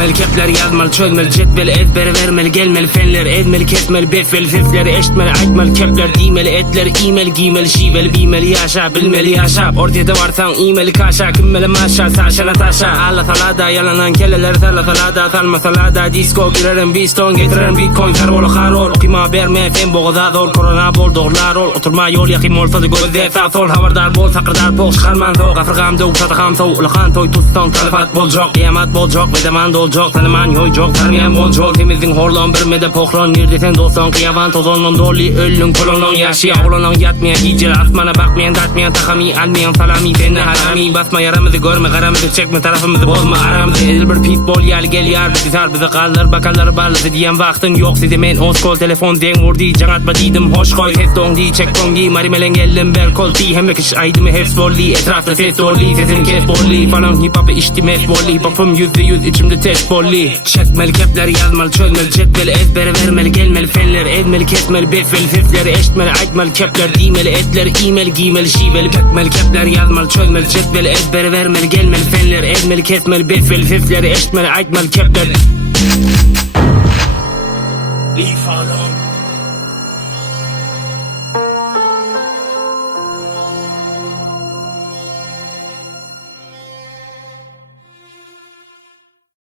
Çekmeli kepler yazmalı çözmeli cetveli ezbere vermeli gelmeli fenler ezmeli kesmeli besveli sesleri eşitmeli aytmalı kepler giymeli etleri iğmeli giymeli şiveli biymeli yaşa bilmeli yaşa ortada varsan iğmeli kaşa kümmeli maşa saçana taşa alla salada yalanan kelleler salla salada salma salada disco girerim biston getiririm bitcoin sarvolu karol okima verme fen boğaza zor korona bol doğrular ol oturma yol yakım olsa da gözde sağ sol havardar bol sakırdar boş çıkarman soğuk afırgam dövük satıkam soğuk ulakan toy tutsan talifat bolcok kıyamat bolcok ve deman dolcok tanıman yoycok tarmayan bolcok temizin horlon bir mede pokron neredesen doston kıyavan tozonun doli ölün kolonon yaşı avlanan yatmayan hicir asmana bakmayan tatmayan takami almayan salami benne harami basma yaramızı görme karamızı çekme tarafımızı bozma aramızı edil bir pis bol yal gel yar bizi sar bizi kaldır bakallar ballısı diyen vaktin yok size men oskol telefon den vurdi canatma diydim hoş koy ses dongi çek dongi marimelen geldim bel kol di hem vekiş aydımı hep sporli etrafta ses dorli sesin kes bolli falan hip hop'ı içtim hep bolli hip hop'um %100 içimde test bolli çekmeli kepler yazmalı çözmeli cetveli ezbere vermeli gelmeli fenler ezmeli kesmeli besveli sesleri eşitmeli aytmalı kepler giymeli etleri iğmeli giymeli şiveli çekmeli kepler yazmalı çözmeli cetveli ezbere vermeli gelmeli fenler ezmeli kesmeli besveli sesleri eşitmeli aytmalı kepler Leave alone.